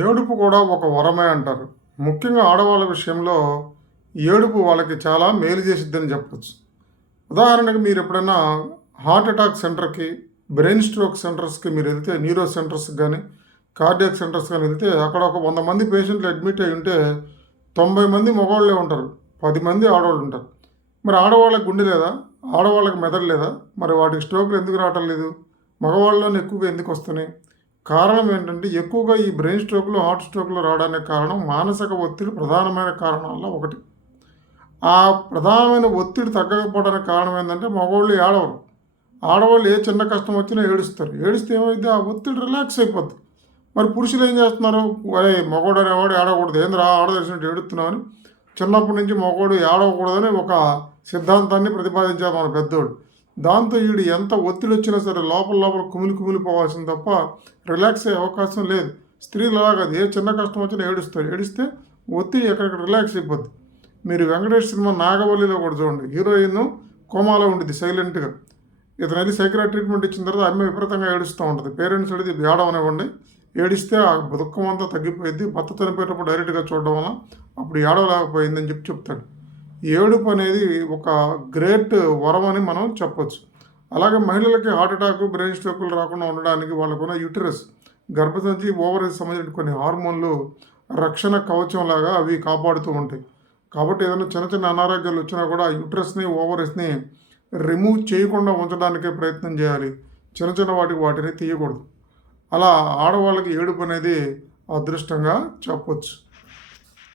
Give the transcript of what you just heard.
ఏడుపు కూడా ఒక వరమే అంటారు. ముఖ్యంగా ఆడవాళ్ళ విషయంలో ఏడుపు వాళ్ళకి చాలా మేలు చేసిద్దని చెప్పొచ్చు. ఉదాహరణకు మీరు ఎప్పుడైనా హార్ట్ అటాక్ సెంటర్‌కి, బ్రెయిన్ స్ట్రోక్ సెంటర్స్‌కి మీరెళ్తే న్యూరో సెంటర్స్‌కి గాని, కార్డియాక్ సెంటర్స్ గాని వెళ్తే అక్కడ ఒక 100 మంది పేషెంట్లు అడ్మిట్ అయ్యి ఉంటే 90 మంది మగవాళ్ళే ఉంటారు. 10 మంది ఆడవాళ్ళు ఉంటారు. మరి ఆడవాళ్ళకి గుండె లేదా? ఆడవాళ్ళకి మెదడు లేదా? మరి వాటికి స్ట్రోక్‌లు ఎందుకు రావటం లేదు? మగవాళ్ళలోనే ఎక్కువగా ఎందుకు వస్తున్నాయి? కారణం ఏంటంటే ఎక్కువగా ఈ బ్రెయిన్ స్ట్రోక్‌లు, హార్ట్ స్ట్రోక్‌లు రావడానికి కారణం మానసిక ఒత్తిడి ప్రధానమైన కారణాల్లో ఒకటి. ఆ ప్రధానమైన ఒత్తిడి తగ్గకపోవడానికి కారణం ఏందంటే మగోళ్ళు ఏడవరు. ఆడవాళ్ళు ఏ చిన్న కష్టం వచ్చినా ఏడుస్తారు. ఏడిస్తే ఏమైద్ది? ఆ ఒత్తిడి రిలాక్స్ అయిపోద్ది. మరి పురుషులు ఏం చేస్తున్నారు? "ఒరేయ్! మగోడు అనేవాడు ఏడవకూడదు. ఏందిరా ఆడదేసినట్టు ఏడుస్తున్నావు" అని చిన్నప్పటి నుంచి మగోడు ఏడవకూడదని ఒక సిద్ధాంతాన్ని ప్రతిపాదించారు మన పెద్దోళ్ళు. దాంతో ఈడు ఎంత ఒత్తిడి వచ్చినా సరే లోపల లోపల కుమిలిపోవాల్సింది తప్ప రిలాక్స్ అయ్యే అవకాశం లేదు. స్త్రీలు అలా కాదు. ఏ చిన్న కష్టం వచ్చినా ఏడుస్తారు. ఏడిస్తే ఒత్తిడి ఎక్కడిక్కడ రిలాక్స్ అయిపోద్ది. మీరు వెంకటేష్ సినిమా 'నాగవల్లి'లో కూడా చూడండి. హీరోయిన్ కోమాలో ఉండిద్ది సైలెంట్‌గా. ఇతను వెళ్ళి సైకియాట్రిక్ ట్రీట్మెంట్ ఇచ్చిన తర్వాత అమ్మాయి విపరీతంగా ఏడుస్తూ ఉంటుంది. పేరెంట్స్ అడిగితే ఏడవనివ్వండి. ఏడిస్తే ఆ దుఃఖం అంతా తగ్గిపోయింది. భర్త చనిపోయేటప్పుడు డైరెక్ట్‌గా చూడడం వల్ల అప్పుడు ఏడవలేకపోయిందని చెప్తాడు. ఏడుపు అనేది ఒక గ్రేట్ వరం అని మనం చెప్పొచ్చు. అలాగే మహిళలకి హార్ట్ అటాక్, బ్రెయిన్ స్ట్రోకులు రాకుండా ఉండడానికి వాళ్ళకున్న యూటరస్, గర్భసంచి, ఓవరీస్ సంబంధించిన కొన్ని హార్మోన్లు రక్షణ కవచంలాగా అవి కాపాడుతూ ఉంటాయి. కాబట్టి ఏదైనా చిన్న చిన్న అనారోగ్యాలు వచ్చినా కూడా ఆ యూటరస్‌ని, ఓవరీస్‌ని రిమూవ్ చేయకుండా ఉంచడానికే ప్రయత్నం చేయాలి. చిన్న చిన్న వాటిని తీయకూడదు. అలా ఆడవాళ్ళకి ఏడుపు అనేది అదృష్టంగా చెప్పొచ్చు.